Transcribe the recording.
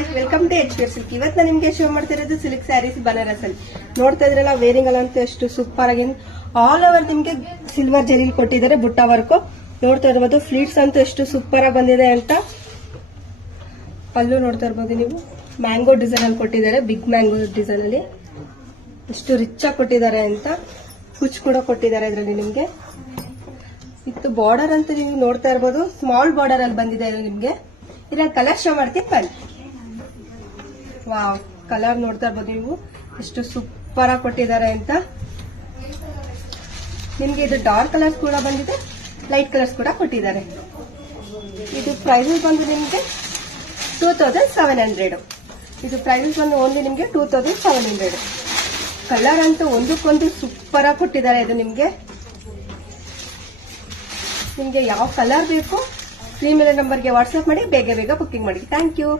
Hi, welcome to HPF silk. ಇವತ್ತು ನಾನು ನಿಮಗೆ ಶೋ ಮಾಡ್ತಿರೋದು ಸಿಲ್ಕ್ ಸ್ಯಾರೀಸ್ ಬನಾರಸ್ ಅಲ್ಲಿ. ನೋಡ್ತಾ ಇದ್ರಲ್ಲ, ವೇರಿಂಗ್ ಎಲ್ಲ ಅಂತೂ ಎಷ್ಟು ಸೂಪರ್ ಆಗಿ ಆಲ್ ಓವರ್ ನಿಮ್ಗೆ ಸಿಲ್ವರ್ ಜರಿಲ್ ಕೊಟ್ಟಿದ್ದಾರೆ. ಬುಟ್ಟ ವರ್ಕ್ ನೋಡ್ತಾ ಇರ್ಬೋದು. ಫ್ಲೀಟ್ಸ್ ಅಂತೂ ಎಷ್ಟು ಸೂಪರ್ ಆಗಿ ಬಂದಿದೆ ಅಂತ. ಪಲ್ಲು ನೋಡ್ತಾ ಇರ್ಬೋದು ನೀವು, ಮ್ಯಾಂಗೋ ಡಿಸೈನ್ ಅಲ್ಲಿ ಕೊಟ್ಟಿದ್ದಾರೆ. ಬಿಗ್ ಮ್ಯಾಂಗೋ ಡಿಸೈನ್ ಅಲ್ಲಿ ಎಷ್ಟು ರಿಚ್ ಆಗಿ ಕೊಟ್ಟಿದ್ದಾರೆ ಅಂತ. ಕುಚ್ ಕೂಡ ಕೊಟ್ಟಿದ್ದಾರೆ ಇದರಲ್ಲಿ ನಿಮ್ಗೆ. ಇತ್ತು ಬಾರ್ಡರ್ ಅಂತ ನೀವು ನೋಡ್ತಾ ಇರ್ಬೋದು, ಸ್ಮಾಲ್ ಬಾರ್ಡರ್ ಅಲ್ಲಿ ಬಂದಿದೆ ಇದು ನಿಮ್ಗೆ. ಇಲ್ಲ ಕಲರ್ ಶೋ ಮಾಡ್ತೀನಿ ಬನ್ನಿ. ವಾವ್, ಕಲರ್ ನೋಡ್ತಾ ಇರ್ಬೋದು ನೀವು, ಎಷ್ಟು ಸೂಪರ್ ಆಗಿ ಕೊಟ್ಟಿದ್ದಾರೆ ಅಂತ. ನಿಮ್ಗೆ ಇದು ಡಾರ್ಕ್ ಕಲರ್ಸ್ ಕೂಡ ಬಂದಿದೆ, ಲೈಟ್ ಕಲರ್ಸ್ ಕೂಡ ಕೊಟ್ಟಿದ್ದಾರೆ. ಇದು ಪ್ರೈಸ್ ಬಂದು ನಿಮ್ಗೆ 2700. ಇದು ಪ್ರೈಸ್ ಬಂದು ಓನ್ಲಿ ನಿಮ್ಗೆ 2700. ಕಲರ್ ಅಂತೂ ಒಂದಕ್ಕೊಂದು ಸೂಪರ್ ಆಗಿ ಕೊಟ್ಟಿದ್ದಾರೆ. ಇದು ನಿಮ್ಗೆ ಯಾವ ಕಲರ್ ಬೇಕು ಸ್ಕ್ರೀನ್ ಮೇಲೆ ನಂಬರ್ಗೆ ವಾಟ್ಸ್ಆಪ್ ಮಾಡಿ, ಬೇಗ ಬೇಗ ಬುಕ್ಕಿಂಗ್ ಮಾಡಿ. Thank you.